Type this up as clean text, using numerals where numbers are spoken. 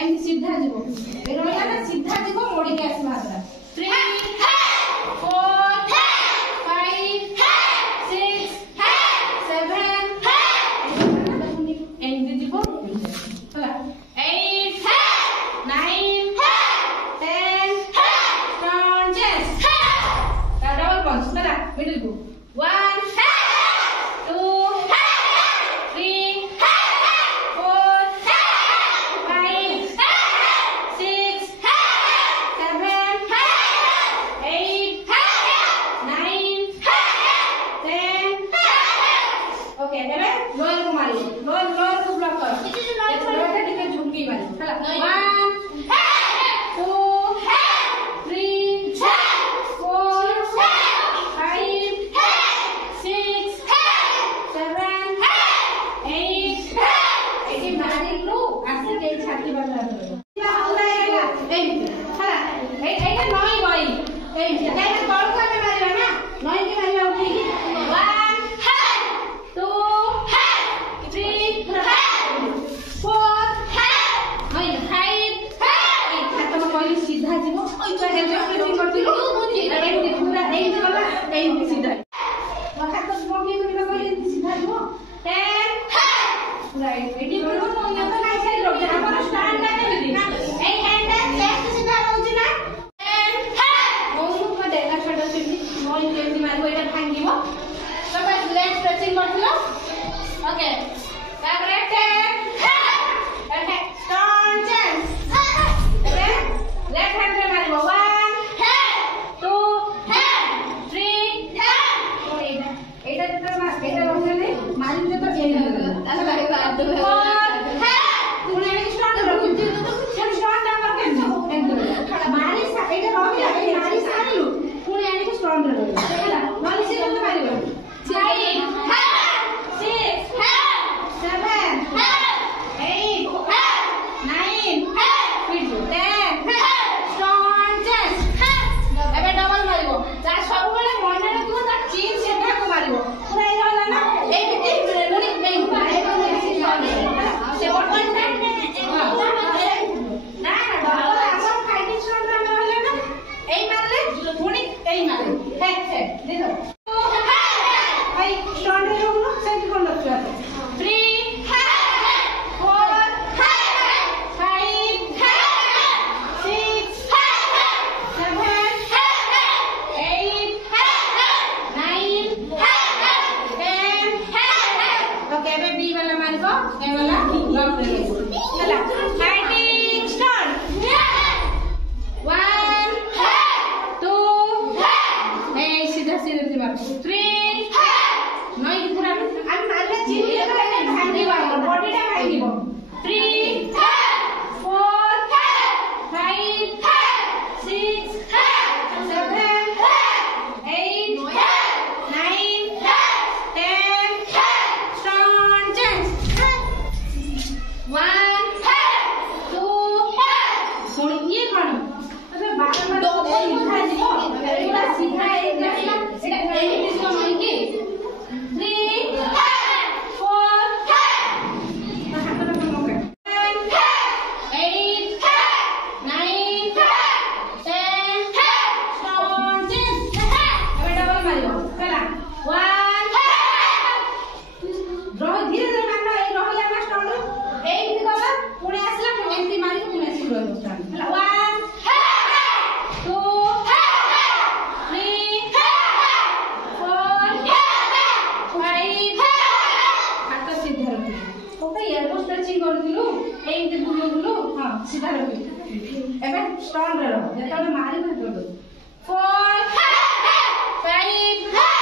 M सीधा जीवो ए रोला ना सीधा जीवो मोड़ी के आसमा हातरा 3 4 5 6 7 एम जीवो होला 8 9 10 turn chest double punch होला middle को 1 2 3 4 5 6 7 8 9 10 ओके देबे लोअर को मारी लोअर को ब्लॉक करो लोअर का टिके झुकी मारी चला 1 2 3 4 5 6 7 8 एटी मारी लो आसे के छाती बाला पूरा एला ए हला एटा नई गई ए एटा कॉल को में मारिबा ना नई के मारिबा उठी 1 2 3 4 5 खाता में कोई सीधा जीवो ओइ तो हेल्प प्रेसिंग करतिलो एटी पूरा एटी गला एटी सीधा हाथ तो मोटी में कोई सीधा जीवो 10 राइट एटी बोलो तो या तो नाइ साइड रोक हमरा स्टैंड ना देबी ए हैंड लेफ्ट सीधा रहउची ना 10 मोनु को डेला छडो सिटी मोई केमि मारबो एटा भांगीबो सब लेफ्ट स्ट्रेचिंग करथिलो ओके तापरे 10 okay stone chest okay left hand से मारबो 1 2 3 एटा तो एटा रहले मारिले तो ए सीधा रखी एबे स्ट्रांग रहो जेतले मारी कर दो 4 5